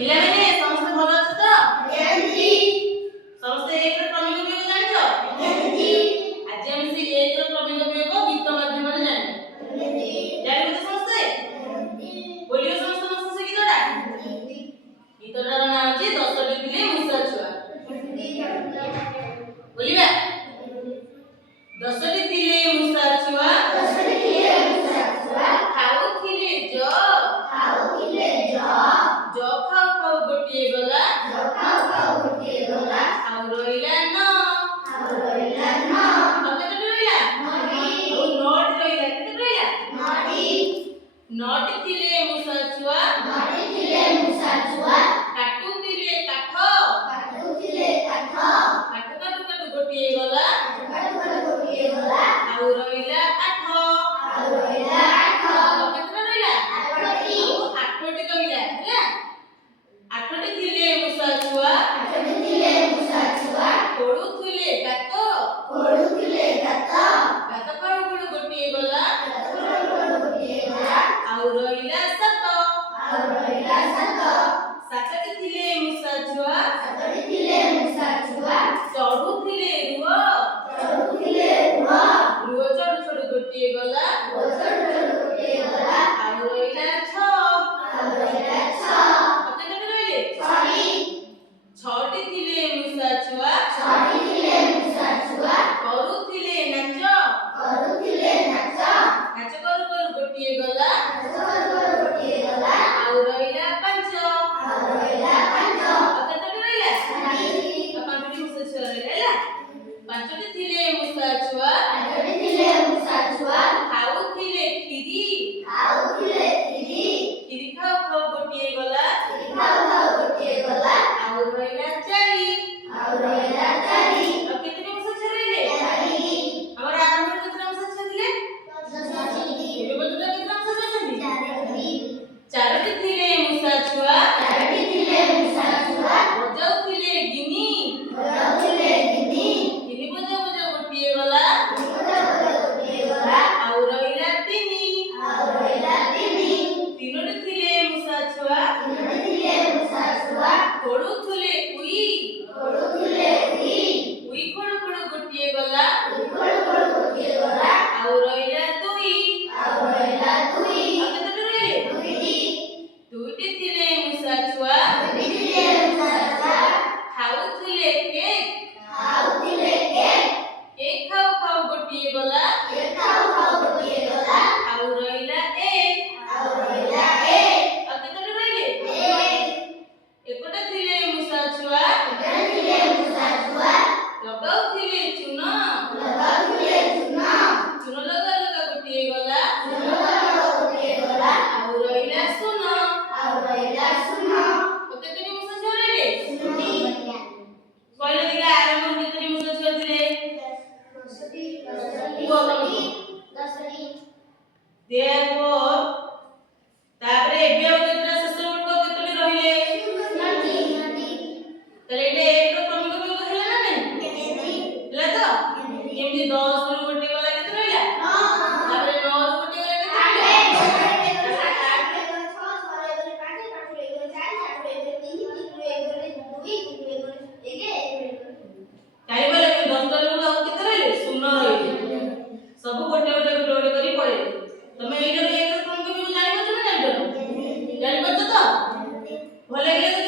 ପିଲାମାନେ ସମସ୍ତେ ଭଲ ଅଛ ତ? ସମସ୍ତେ ଏକର କ୍ରମିକ ବିୟୋଗ ଜାଣିଛ? ଆଜି ଆମେ ସେ ଏକର କ୍ରମିକ ବିୟୋଗ ଗୀତ ମାଧ୍ୟମରେ ଜାଣିବା। ଜାଣିବ ତ ସମସ୍ତେ? ବୋଲିବ ସମସ୍ତେ ସମସ୍ତେ ସେ ଗୀତଟା? ଗୀତଟାର ନାଁ ହେଉଛି ଦଶଟି ଥିଲେ ମୂଷା ଛୁଆ। ବୋଲିବା? ଦଶଟି ଥିଲେ ମୂଷା ଛୁଆ ଖାଉଥିଲେ ଜ ଖାଉ ଖାଉ ଗୋଟିଏ ଗଲା ଆଉ ରହିଲା ନ। ଆଉ କେତେଟି ରହିଲା? ଆଉ ନଅଟି ରହିଲା। କେତେ ରହିଲା? ନଅଟି ଥିଲେ ମୂଷା ଛୁଆ କାଟୁଥିଲେ କାଠ କାଟୁ କାଟୁ କାଟୁ ଗୋଟିଏ ଗଲା ଆଉ ରହିଲା ଆଠ। କେତେଟା ରହିଲା? ଆଉ ଆଠଟି ରହିଲା। ହେଲା, ଆଠଟି ଥିଲେ ମୂଷା ଛୁଆ ଖୋଳୁଥିଲେ ଗାତ ଗାତ କାଳୁ କାଳୁ ଗୋଟିଏ ଗଲା ଆଉ ରହିଲା ସାତ। ସାତଟି ଥିଲେ ମୂଷା ଛୁଆ ଚଢୁଥିଲେ ରୁଅ ଚଢୁ ଚଢୁ ଗୋଟିଏ ଗଲା ଆଉ ରହିଲା ଛଅ। କେତେଟା ରହିଲେ? ଛଅଟି ଥିଲେ ମୂଷା ଛୁଆ କରୁଥିଲେ ନାଚ ନାଚ କରୁ କରୁ ଗୋଟିଏ ଗଲା ଆଉ ରହିଲା ପାଞ୍ଚ। କେତେଟି ରହିଲା? ପାଞ୍ଚଟି ମୂଷା ଛୁଆ ରହିଲା। ହେଲା, ପାଞ୍ଚଟି ଥିଲେ ମୂଷା ଛୁଆ ଖାଉଥିଲେ କ୍ଷୀରି କ୍ଷୀରି ଖାଉ ଖାଉ ଗୋଟିଏ ଗଲା ଆଉ ରହିଲା ଚାରି। ଆଉ କେତେଟି ମୂଷା ଛୁଆ ରହିଲେ? ଆମର ଆରମ୍ଭରେ କେତେଟା ମୂଷା ଛୁଆ ଥିଲେ? ଏବେ ପର୍ଯ୍ୟନ୍ତ କେତେଟା ମୂଷା ଛୁଆ ଅଛନ୍ତି? ଚାରୋଟି ଥିଲେ ମୂଷା ଛୁଆ ବଜାଉଥିଲେ ଗିନି ଗିନି ବଜାଉ ବଜାଉ ଗୋଟିଏ ଗଲା ଆଉ ରହିଲା ତିନି। ତିନୋଟି ଥିଲେ ମୂଷା ଛୁଆ ଖୋଳୁଥିଲେ ଉଇ ଉଇ ଖୋଳୁ ଖୋଳୁ ଗୋଟିଏ ଗଲା ଆଉ ରହିଲା ଦୁଇ। ଆଉ କେତେଟି ରହିଲେ? ଦୁଇଟି ଥିଲେ ମୂଷା ଛୁଆ ଖାଉଥିଲେ କେକ୍ କେକ୍ ଖାଉ ଖାଉ ଗୋଟିଏ ଗଲା ଆଉ ରହିଲା ଏକ। ଆଉ କେତେଟି ରହିଲେ? ଏକଟା ଥିଲେ ମୂଷା ଛୁଆ ଲଗାଉଥିଲେ ଚୂନ ଚୂନ ଲଗା ଲଗା ଗୋଟିଏ ଗଲା ଆଉ ରହିଲା ଶୂନ। କେତେଟି ମୂଷା ଛୁଆ ରହିଲେ? କହିଲେ ଦେଖିଆ ଆରମ୍ଭରେ କେତେଟି ମୂଷା ଛୁଆ ଥିଲେ? Therefore, ତାପରେ ଏବେ ଆଉ କେତେଟା ଶେଷ ବେଳକୁ କେତେଟି ରହିଲେ? ତାହେଲେ ଏଇଟା ଏକର କ୍ରମିକ ବିୟୋଗ ହେଲା ନା ନାହିଁ? ହେଲା ତ? କେମିତି 10 ରୁ ଗୋଟେ ଗଲା କେତେ ରହିଲା? ତାପରେ 9 ରୁ ଗୋଟେ ଗଲା କେତେ ରହିଲା? ତାପରେ 8 କାହିଁକି କହିଲେ 10 ରୁ ଆଉ କେତେ ରହିଲେ? ଶୂନ ରହିଲେ। ସବୁ ଗୋଟେ ଗୋଟେ କରି ପଳେଇଲେ। ତମେ ଏଇଟାରୁ ଏକର କ୍ରମିକ ବିୟୋଗ ଜାଣିପାରୁଛ ନା ଜାଣିପାରୁନ? ଜାଣିପାରୁଛ ତ? ଭଲ ଲାଗିଲା?